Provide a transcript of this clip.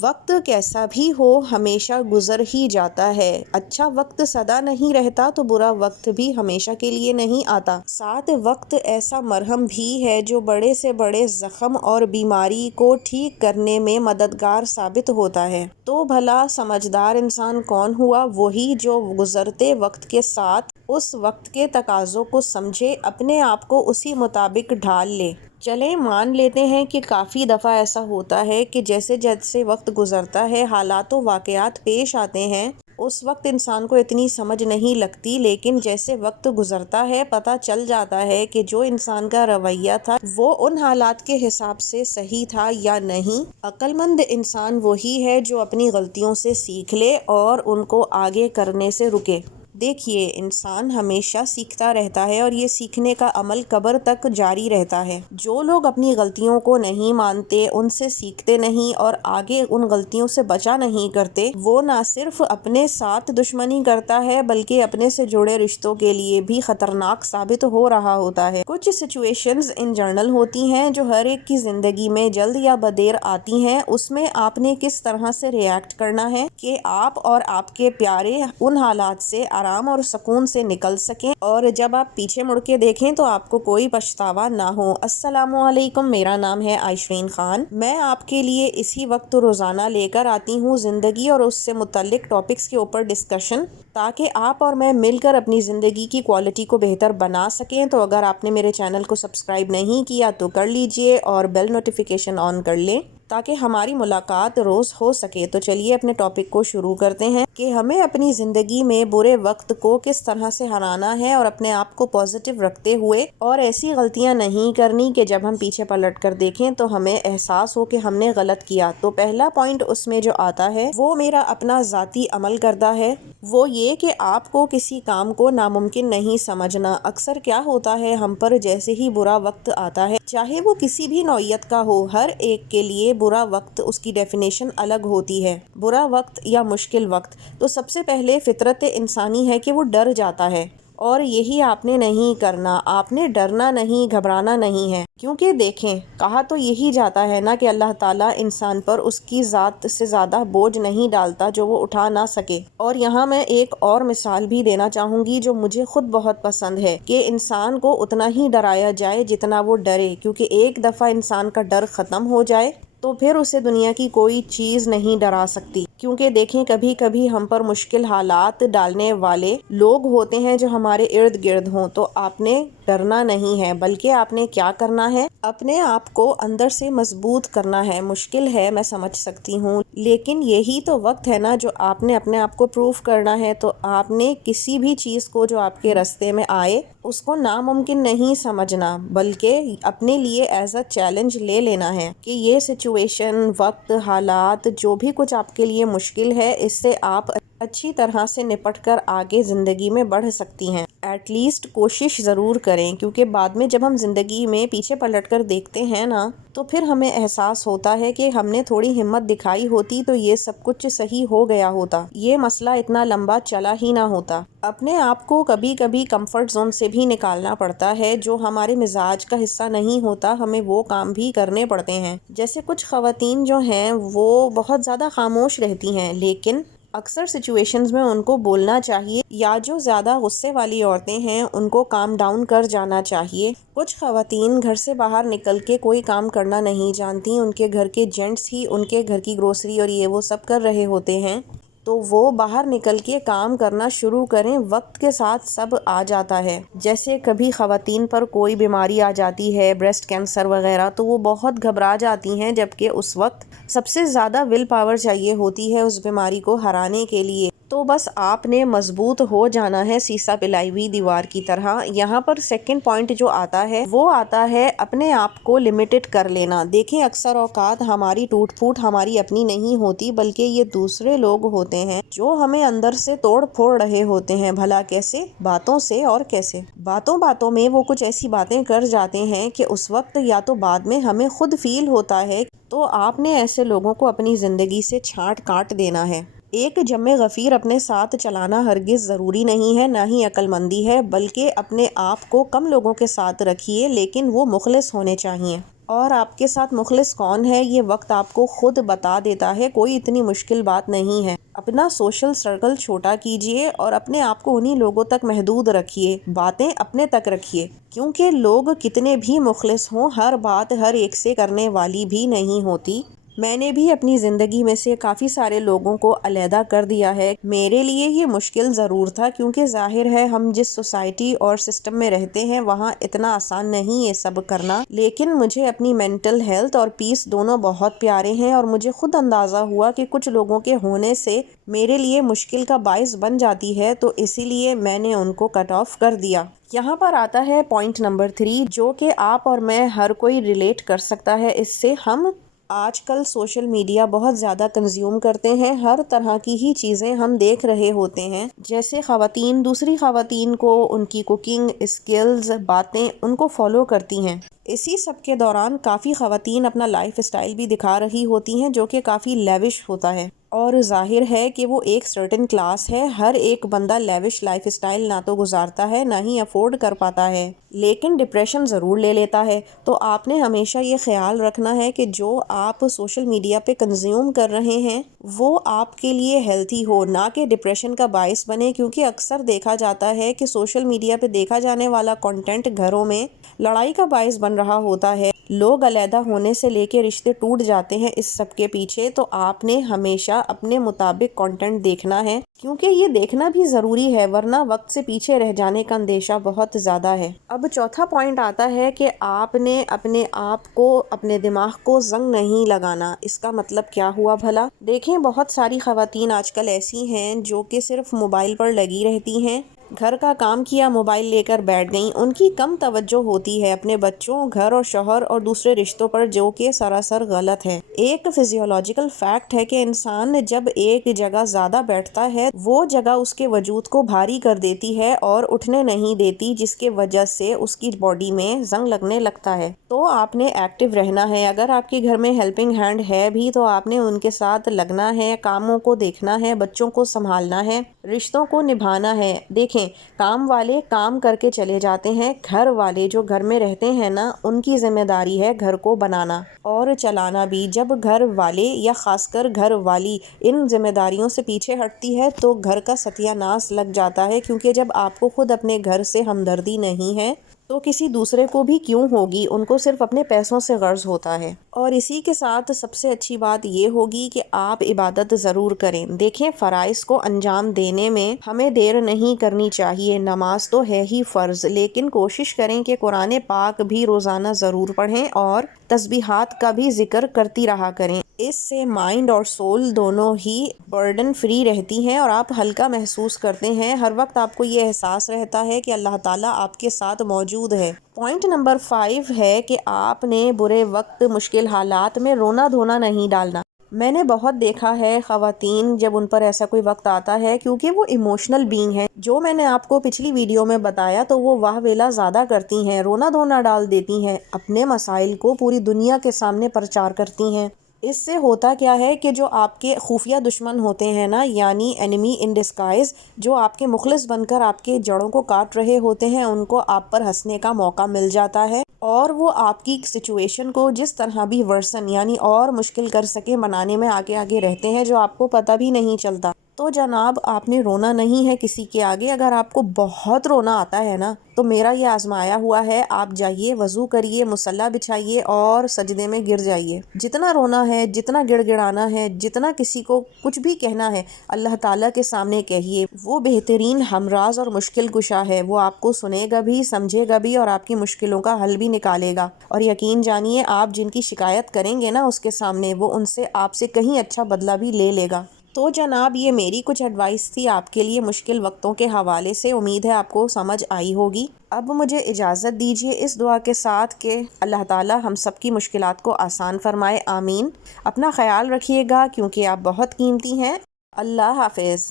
وقت کیسا بھی ہو ہمیشہ گزر ہی جاتا ہے۔ اچھا وقت سدا نہیں رہتا تو برا وقت بھی ہمیشہ کے لیے نہیں آتا۔ ساتھ وقت ایسا مرہم بھی ہے جو بڑے سے بڑے زخم اور بیماری کو ٹھیک کرنے میں مددگار ثابت ہوتا ہے۔ تو بھلا سمجھدار انسان کون ہوا؟ وہی جو گزرتے وقت کے ساتھ اس وقت کے تقاضوں کو سمجھے، اپنے آپ کو اسی مطابق ڈھال لے۔ چلیں مان لیتے ہیں کہ کافی دفعہ ایسا ہوتا ہے کہ جیسے جیسے وقت گزرتا ہے، حالات و واقعات پیش آتے ہیں، اس وقت انسان کو اتنی سمجھ نہیں لگتی، لیکن جیسے وقت گزرتا ہے پتہ چل جاتا ہے کہ جو انسان کا رویہ تھا وہ ان حالات کے حساب سے صحیح تھا یا نہیں۔ عقل مند انسان وہی ہے جو اپنی غلطیوں سے سیکھ لے اور ان کو آگے کرنے سے رکے۔ دیکھیے، انسان ہمیشہ سیکھتا رہتا ہے اور یہ سیکھنے کا عمل قبر تک جاری رہتا ہے۔ جو لوگ اپنی غلطیوں کو نہیں مانتے، ان سے سیکھتے نہیں اور آگے ان غلطیوں سے بچا نہیں کرتے، وہ نہ صرف اپنے ساتھ دشمنی کرتا ہے بلکہ اپنے سے جڑے رشتوں کے لیے بھی خطرناک ثابت ہو رہا ہوتا ہے۔ کچھ سچویشنز ان جنرل ہوتی ہیں جو ہر ایک کی زندگی میں جلد یا بدیر آتی ہیں۔ اس میں آپ نے کس طرح سے ریئیکٹ کرنا ہے کہ آپ اور آپ کے پیارے ان حالات سے آرام اور سکون سے نکل سکیں اور جب آپ پیچھے مڑ کے دیکھیں تو آپ کو کوئی پچھتاوا نہ ہو۔ السلام علیکم، میرا نام ہے عائشین خان۔ میں آپ کے لیے اسی وقت روزانہ لے کر آتی ہوں زندگی اور اس سے متعلق ٹاپکس کے اوپر ڈسکشن، تاکہ آپ اور میں مل کر اپنی زندگی کی کوالٹی کو بہتر بنا سکیں۔ تو اگر آپ نے میرے چینل کو سبسکرائب نہیں کیا تو کر لیجئے اور بیل نوٹیفیکیشن آن کر لیں تاکہ ہماری ملاقات روز ہو سکے۔ تو چلیے اپنے ٹاپک کو شروع کرتے ہیں کہ ہمیں اپنی زندگی میں برے وقت کو کس طرح سے ہرانا ہے اور اپنے آپ کو پازیٹیو رکھتے ہوئے اور ایسی غلطیاں نہیں کرنی کہ جب ہم پیچھے پلٹ کر دیکھیں تو ہمیں احساس ہو کہ ہم نے غلط کیا۔ تو پہلا پوائنٹ اس میں جو آتا ہے وہ میرا اپنا ذاتی عمل کردہ ہے، وہ یہ کہ آپ کو کسی کام کو ناممکن نہیں سمجھنا۔ اکثر کیا ہوتا ہے، ہم پر جیسے ہی برا وقت آتا ہے، چاہے وہ کسی بھی نوعیت کا ہو، ہر ایک کے لیے برا وقت اس کی ڈیفینیشن الگ ہوتی ہے۔ برا وقت یا مشکل وقت تو سب سے پہلے فطرت انسانی ہے کہ وہ ڈر جاتا ہے، اور یہی آپ نے نہیں کرنا۔ آپ نے ڈرنا نہیں، گھبرانا نہیں ہے، کیونکہ دیکھیں، کہا تو یہی جاتا ہے نا کہ اللہ تعالیٰ انسان پر اس کی ذات سے زیادہ بوجھ نہیں ڈالتا جو وہ اٹھا نہ سکے۔ اور یہاں میں ایک اور مثال بھی دینا چاہوں گی جو مجھے خود بہت پسند ہے کہ انسان کو اتنا ہی ڈرایا جائے جتنا وہ ڈرے، کیونکہ ایک دفعہ انسان کا ڈر ختم ہو جائے تو پھر اسے دنیا کی کوئی چیز نہیں ڈرا سکتی۔ کیونکہ دیکھیں، کبھی کبھی ہم پر مشکل حالات ڈالنے والے لوگ ہوتے ہیں جو ہمارے ارد گرد ہوں، تو آپ نے ڈرنا نہیں ہے، بلکہ آپ نے کیا کرنا ہے، اپنے آپ کو اندر سے مضبوط کرنا ہے۔ مشکل ہے، میں سمجھ سکتی ہوں، لیکن یہی تو وقت ہے نا جو آپ نے اپنے آپ کو پروف کرنا ہے۔ تو آپ نے کسی بھی چیز کو جو آپ کے راستے میں آئے اس کو ناممکن نہیں سمجھنا، بلکہ اپنے لیے ایز اے چیلنج لے لینا ہے کہ یہ سچویشن، وقت، حالات، جو بھی کچھ آپ کے لیے مشکل ہے، اس سے آپ اچھی طرح سے نپٹ کر آگے زندگی میں بڑھ سکتی ہیں۔ ایٹ لیسٹ کوشش ضرور کریں، کیونکہ بعد میں جب ہم زندگی میں پیچھے پلٹ کر دیکھتے ہیں نا تو پھر ہمیں احساس ہوتا ہے کہ ہم نے تھوڑی ہمت دکھائی ہوتی تو یہ سب کچھ صحیح ہو گیا ہوتا، یہ مسئلہ اتنا لمبا چلا ہی نہ ہوتا۔ اپنے آپ کو کبھی کبھی کمفرٹ زون سے بھی نکالنا پڑتا ہے، جو ہمارے مزاج کا حصہ نہیں ہوتا، ہمیں وہ کام بھی کرنے پڑتے ہیں۔ جیسے کچھ خواتین جو ہیں وہ بہت زیادہ خاموش رہتی ہیں، لیکن اکثر سچویشنز میں ان کو بولنا چاہیے، یا جو زیادہ غصے والی عورتیں ہیں ان کو کام ڈاؤن کر جانا چاہیے۔ کچھ خواتین گھر سے باہر نکل کے کوئی کام کرنا نہیں جانتی، ان کے گھر کے جینٹس ہی ان کے گھر کی گروسری اور یہ وہ سب کر رہے ہوتے ہیں، تو وہ باہر نکل کے کام کرنا شروع کریں۔ وقت کے ساتھ سب آ جاتا ہے۔ جیسے کبھی خواتین پر کوئی بیماری آ جاتی ہے، بریسٹ کینسر وغیرہ، تو وہ بہت گھبرا جاتی ہیں، جبکہ اس وقت سب سے زیادہ ول پاور چاہیے ہوتی ہے اس بیماری کو ہرانے کے لیے۔ تو بس آپ نے مضبوط ہو جانا ہے، سیسا پلائی ہوئی دیوار کی طرح۔ یہاں پر سیکنڈ پوائنٹ جو آتا ہے وہ آتا ہے اپنے آپ کو لمیٹڈ کر لینا۔ دیکھیں، اکثر اوقات ہماری ٹوٹ پھوٹ ہماری اپنی نہیں ہوتی، بلکہ یہ دوسرے لوگ ہوتے ہیں جو ہمیں اندر سے توڑ پھوڑ رہے ہوتے ہیں۔ بھلا کیسے؟ باتوں سے۔ اور کیسے؟ باتوں میں وہ کچھ ایسی باتیں کر جاتے ہیں کہ اس وقت یا تو بعد میں ہمیں خود فیل ہوتا ہے، تو آپ نے ایسے لوگوں کو اپنی زندگی سے چھانٹ کاٹ دینا ہے۔ ایک جمع غفیر اپنے ساتھ چلانا ہرگز ضروری نہیں ہے، نہ ہی عقل مندی ہے، بلکہ اپنے آپ کو کم لوگوں کے ساتھ رکھیے، لیکن وہ مخلص ہونے چاہیے۔ اور آپ کے ساتھ مخلص کون ہے یہ وقت آپ کو خود بتا دیتا ہے، کوئی اتنی مشکل بات نہیں ہے۔ اپنا سوشل سرکل چھوٹا کیجئے اور اپنے آپ کو انہی لوگوں تک محدود رکھیے، باتیں اپنے تک رکھیے، کیونکہ لوگ کتنے بھی مخلص ہوں ہر بات ہر ایک سے کرنے والی بھی نہیں ہوتی۔ میں نے بھی اپنی زندگی میں سے کافی سارے لوگوں کو علیحدہ کر دیا ہے۔ میرے لیے یہ مشکل ضرور تھا، کیونکہ ظاہر ہے ہم جس سوسائٹی اور سسٹم میں رہتے ہیں وہاں اتنا آسان نہیں یہ سب کرنا، لیکن مجھے اپنی مینٹل ہیلتھ اور پیس دونوں بہت پیارے ہیں، اور مجھے خود اندازہ ہوا کہ کچھ لوگوں کے ہونے سے میرے لیے مشکل کا باعث بن جاتی ہے، تو اسی لیے میں نے ان کو کٹ آف کر دیا۔ یہاں پر آتا ہے پوائنٹ نمبر 3، جو کہ آپ اور میں ہر کوئی ریلیٹ کر سکتا ہے اس سے۔ ہم آج کل سوشل میڈیا بہت زیادہ کنزیوم کرتے ہیں، ہر طرح کی ہی چیزیں ہم دیکھ رہے ہوتے ہیں، جیسے خواتین دوسری خواتین کو ان کی کوکنگ اسکلز باتیں ان کو فالو کرتی ہیں۔ اسی سب کے دوران کافی خواتین اپنا لائف اسٹائل بھی دکھا رہی ہوتی ہیں جو کہ کافی لیوش ہوتا ہے، اور ظاہر ہے کہ وہ ایک سرٹن کلاس ہے۔ ہر ایک بندہ لیوش لائف اسٹائل نہ تو گزارتا ہے نہ ہی افورڈ کر پاتا ہے، لیکن ڈپریشن ضرور لے لیتا ہے۔ تو آپ نے ہمیشہ یہ خیال رکھنا ہے کہ جو آپ سوشل میڈیا پہ کنزیوم کر رہے ہیں وہ آپ کے لیے ہیلتھی ہو، نہ کہ ڈپریشن کا باعث بنے، کیونکہ اکثر دیکھا جاتا ہے کہ سوشل میڈیا پہ دیکھا جانے والا کنٹینٹ گھروں میں لڑائی کا باعث بن رہا ہوتا ہے، لوگ علیحدہ ہونے سے لے کے رشتے ٹوٹ جاتے ہیں اس سب کے پیچھے۔ تو آپ نے ہمیشہ اپنے مطابق کنٹینٹ دیکھنا ہے، کیونکہ یہ دیکھنا بھی ضروری ہے، ورنہ وقت سے پیچھے رہ جانے کا اندیشہ بہت زیادہ ہے۔ اب چوتھا پوائنٹ آتا ہے کہ آپ نے اپنے آپ کو اپنے دماغ کو زنگ نہیں لگانا۔ اس کا مطلب کیا ہوا بھلا؟ دیکھیں، بہت ساری خواتین آج کل ایسی ہیں جو کہ صرف موبائل پر لگی رہتی ہیں، گھر کا کام کیا موبائل لے کر بیٹھ گئیں، ان کی کم توجہ ہوتی ہے اپنے بچوں، گھر اور شوہر اور دوسرے رشتوں پر، جو کہ سراسر غلط ہے۔ ایک فزیولوجیکل فیکٹ ہے کہ انسان جب ایک جگہ زیادہ بیٹھتا ہے وہ جگہ اس کے وجود کو بھاری کر دیتی ہے اور اٹھنے نہیں دیتی، جس کے وجہ سے اس کی باڈی میں زنگ لگنے لگتا ہے۔ تو آپ نے ایکٹیو رہنا ہے، اگر آپ کے گھر میں ہیلپنگ ہینڈ ہے بھی تو آپ نے ان کے ساتھ لگنا ہے، کاموں کو دیکھنا ہے، بچوں کو سنبھالنا ہے، رشتوں کو نبھانا ہے۔ دیکھیں، کام والے کام کر کے چلے جاتے ہیں، گھر والے جو گھر میں رہتے ہیں نا، ان کی ذمہ داری ہے گھر کو بنانا اور چلانا بھی۔ جب گھر والے یا خاص کر گھر والی ان ذمہ داریوں سے پیچھے ہٹتی ہے تو گھر کا ستیہ ناش لگ جاتا ہے، کیونکہ جب آپ کو خود اپنے گھر سے ہمدردی نہیں ہے تو کسی دوسرے کو بھی کیوں ہوگی؟ ان کو صرف اپنے پیسوں سے غرض ہوتا ہے۔ اور اسی کے ساتھ سب سے اچھی بات یہ ہوگی کہ آپ عبادت ضرور کریں۔ دیکھیں، فرائض کو انجام دینے میں ہمیں دیر نہیں کرنی چاہیے، نماز تو ہے ہی فرض، لیکن کوشش کریں کہ قرآن پاک بھی روزانہ ضرور پڑھیں اور تسبیحات کا بھی ذکر کرتی رہا کریں۔ اس سے مائنڈ اور سول دونوں ہی برڈن فری رہتی ہیں اور آپ ہلکا محسوس کرتے ہیں، ہر وقت آپ کو یہ احساس رہتا ہے کہ اللہ تعالیٰ آپ کے ساتھ موجود ہے۔ پوائنٹ نمبر 5 ہے کہ آپ نے برے وقت مشکل حالات میں رونا دھونا نہیں ڈالنا۔ میں نے بہت دیکھا ہے خواتین جب ان پر ایسا کوئی وقت آتا ہے، کیونکہ وہ ایموشنل بینگ ہیں، جو میں نے آپ کو پچھلی ویڈیو میں بتایا، تو وہ واہ ویلا زیادہ کرتی ہیں، رونا دھونا ڈال دیتی ہیں، اپنے مسائل کو پوری دنیا کے سامنے پرچار کرتی ہیں۔ اس سے ہوتا کیا ہے کہ جو آپ کے خفیہ دشمن ہوتے ہیں نا، یعنی اینیمی ان ڈسگائز، جو آپ کے مخلص بن کر آپ کے جڑوں کو کاٹ رہے ہوتے ہیں، ان کو آپ پر ہنسنے کا موقع مل جاتا ہے، اور وہ آپ کی سچویشن کو جس طرح بھی ورسن یعنی اور مشکل کر سکے بنانے میں آگے آگے رہتے ہیں، جو آپ کو پتہ بھی نہیں چلتا۔ تو جناب، آپ نے رونا نہیں ہے کسی کے آگے۔ اگر آپ کو بہت رونا آتا ہے نا تو میرا یہ آزمایا ہوا ہے، آپ جائیے، وضو کریے، مصلی بچھائیے اور سجدے میں گر جائیے۔ جتنا رونا ہے، جتنا گڑ گڑانا ہے، جتنا کسی کو کچھ بھی کہنا ہے، اللہ تعالیٰ کے سامنے کہیے۔ وہ بہترین ہمراز اور مشکل کشا ہے، وہ آپ کو سنے گا بھی، سمجھے گا بھی اور آپ کی مشکلوں کا حل بھی نکالے گا۔ اور یقین جانیے، آپ جن کی شکایت کریں گے نا اس کے سامنے، وہ ان سے آپ سے کہیں اچھا بدلہ بھی لے لے گا۔ تو جناب، یہ میری کچھ ایڈوائس تھی آپ کے لیے مشکل وقتوں کے حوالے سے، امید ہے آپ کو سمجھ آئی ہوگی۔ اب مجھے اجازت دیجیے اس دعا کے ساتھ کہ اللہ تعالیٰ ہم سب کی مشکلات کو آسان فرمائے، آمین۔ اپنا خیال رکھیے گا، کیونکہ آپ بہت قیمتی ہیں۔ اللہ حافظ۔